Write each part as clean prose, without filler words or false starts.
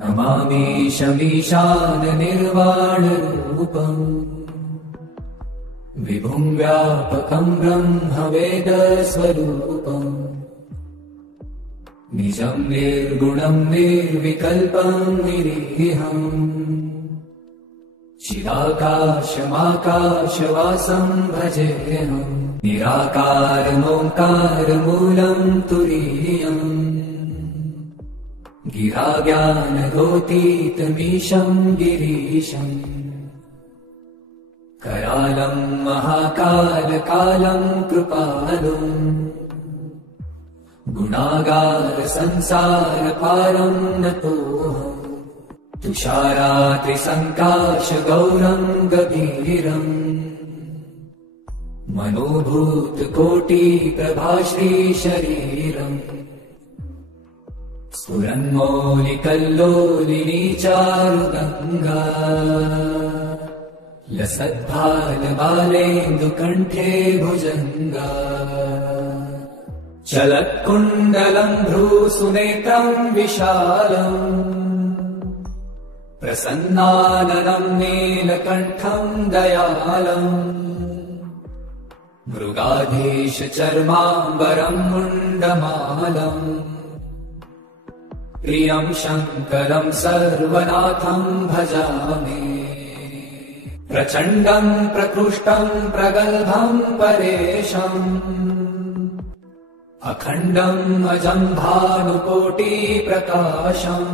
नमामीशमीशाननिर्वाणरूपम् विभुं व्यापकम् ब्रह्मवेदस्वरूपम् निजम् निर्गुणम् निर्विकल्पम् निरीहम् चिदाकाशमाकाशवासम् भजेऽहम् निराकारमोङ्कारमूलम् तुरीयम् गिराज्ञानगोतीतमीशम् गिरीशम् करालम् महाकालकालम् कृपालुम् गुणागारसंसारपारम् नतोऽहम् तुषारात्रिसङ्काशगौरम् गभीरम् मनोभूतकोटिप्रभाश्रीशरीरम् स्फुरन्मौलिकल्लोलिनी चारुगङ्गा लसद्भालबालेन्दुकण्ठे भुजङ्गा चलत्कुण्डलम् भ्रूसुनेत्रम् विशालम् प्रसन्नाननम् नीलकण्ठम् दयालम् मृगाधीशचर्माम्बरम् मुण्डमालम् प्रियम् शङ्करम् सर्वनाथम् भजामि प्रचण्डम् प्रकृष्टम् प्रगल्भम् परेशम् अखण्डम् अजम् भानुकोटिप्रकाशम्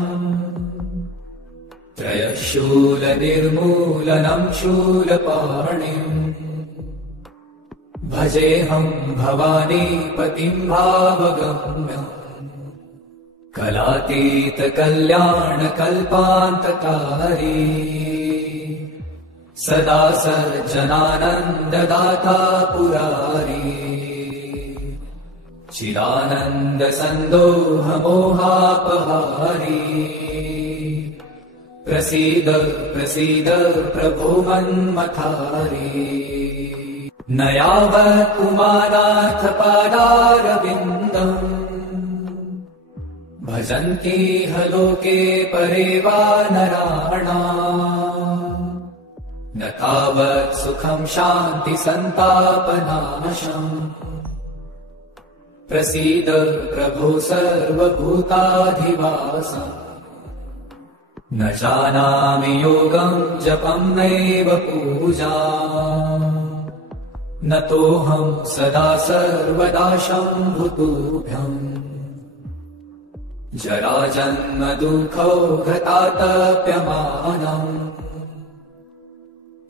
त्रयशूलनिर्मूलनम् शूलपाणिम् भजेऽहम् भवानीपतिम् भावगम्यम् कलातीतकल्याणकल्पान्तकारी सदा सज्जनानन्ददाता पुरारी चिदानन्दसन्दोहमोहापहारी प्रसीद प्रसीद प्रभो मन्मथारी न यावत् उमानाथ पादारविन्दम् भजन्ति ह लोके परे वा नराणाम् न तावत् सुखम् शान्ति सन्तापनाशम् प्रसीद प्रभो सर्वभूताधिवासम् न जानामि योगम् जपम् नैव पूजा न तोऽहम् सदा सर्वदा शम्भुतुभ्यम् जराजन्म दुःखौघतातप्यमानम्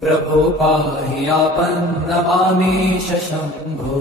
प्रभो पाहि आपन्नमामीश शम्भो।